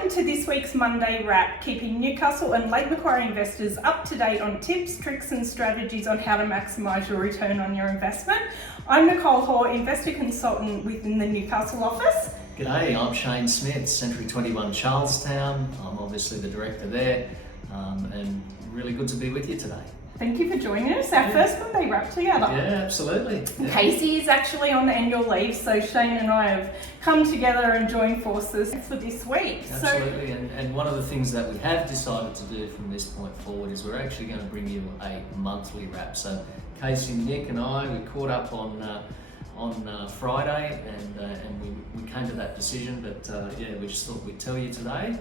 welcome to this week's Monday Wrap, keeping Newcastle and Lake Macquarie investors up to date on tips, tricks and strategies on how to maximise your return on your investment. I'm Nicole, Hoare, investor consultant within the Newcastle office. G'day, I'm Shane Smith, Century 21 Charlestown. I'm obviously the director there, and really good to be with you today. Thank you for joining us, our first Monday Wrap together. Yeah, absolutely. Yeah. Casey is actually on annual leave, so Shane and I have come together and joined forces for this week. Absolutely, and one of the things that we have decided to do from this point forward is we're actually going to bring you a monthly wrap. So Casey, Nick and I, we caught up on Friday and we came to that decision, but we just thought we'd tell you today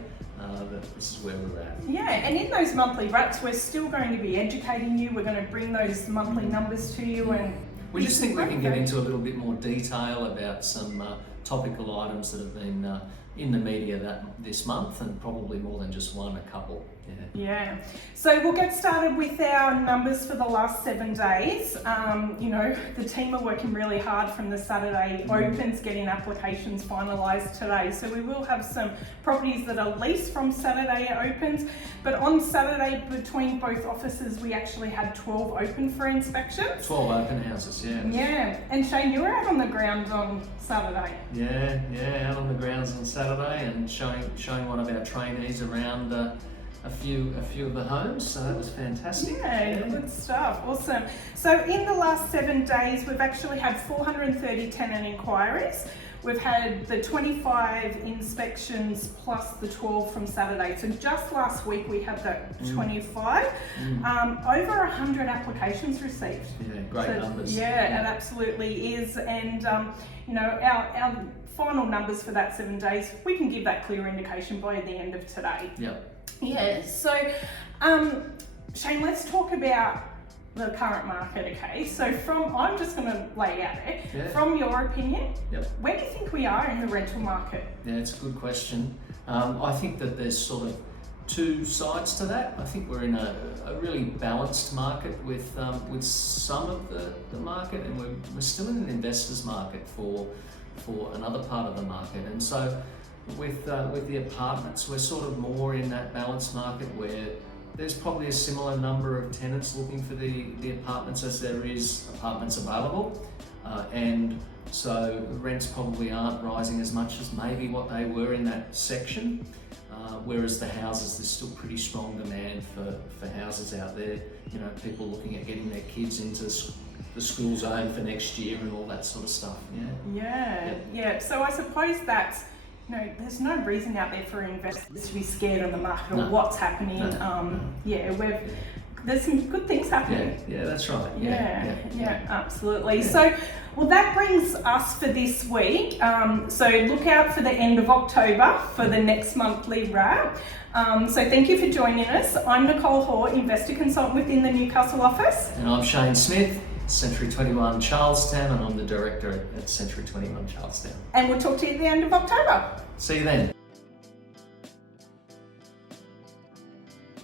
that this is where we're at. Yeah, and in those monthly wraps, we're still going to be educating you. We're going to bring those monthly numbers to you, and we just think we can get into a little bit more detail about some topical items that have been in the media this month, and probably more than just one, a couple. Yeah. So we'll get started with our numbers for the last 7 days. The team are working really hard from the Saturday opens, getting applications finalised today. So we will have some properties that are leased from Saturday opens, but on Saturday between both offices we actually had 12 open for inspection. 12 open houses, yeah. Yeah, and Shane, you were out on the ground on Saturday. Yeah, out on the grounds on Saturday and showing one of our trainees around a few of the homes, so that was fantastic. Yeah, good stuff, awesome. So in the last 7 days, we've actually had 430 tenant inquiries. We've had the 25 inspections plus the 12 from Saturday. So just last week we had that 25. Over 100 applications received. Yeah, great numbers. Yeah, it absolutely is. And our final numbers for that 7 days, we can give that clear indication by the end of today. Yeah, so Shane, let's talk about the current market, okay? So I'm just going to lay out there. From your opinion, where do you think we are in the rental market? Yeah, it's a good question. I think that there's sort of two sides to that. I think we're in a really balanced market with some of the market, and we're still in an investor's market for another part of the market. And so with the apartments, we're sort of more in that balanced market where there's probably a similar number of tenants looking for the apartments as there is apartments available, and so the rents probably aren't rising as much as maybe what they were in that section, whereas the houses, there's still pretty strong demand for houses out there. People looking at getting their kids into the school zone for next year and all that sort of stuff. Yeah. So I suppose that's, there's no reason out there for investors to be scared of the market or what's happening. There's some good things happening. Yeah, that's right. Yeah, absolutely. So, that brings us for this week. So look out for the end of October for the next monthly wrap. So thank you for joining us. I'm Nicole Hoare, investor consultant within the Newcastle office. And I'm Shane Smith, Century 21 Charlestown, and I'm the director at Century 21 Charlestown. And we'll talk to you at the end of October. See you then.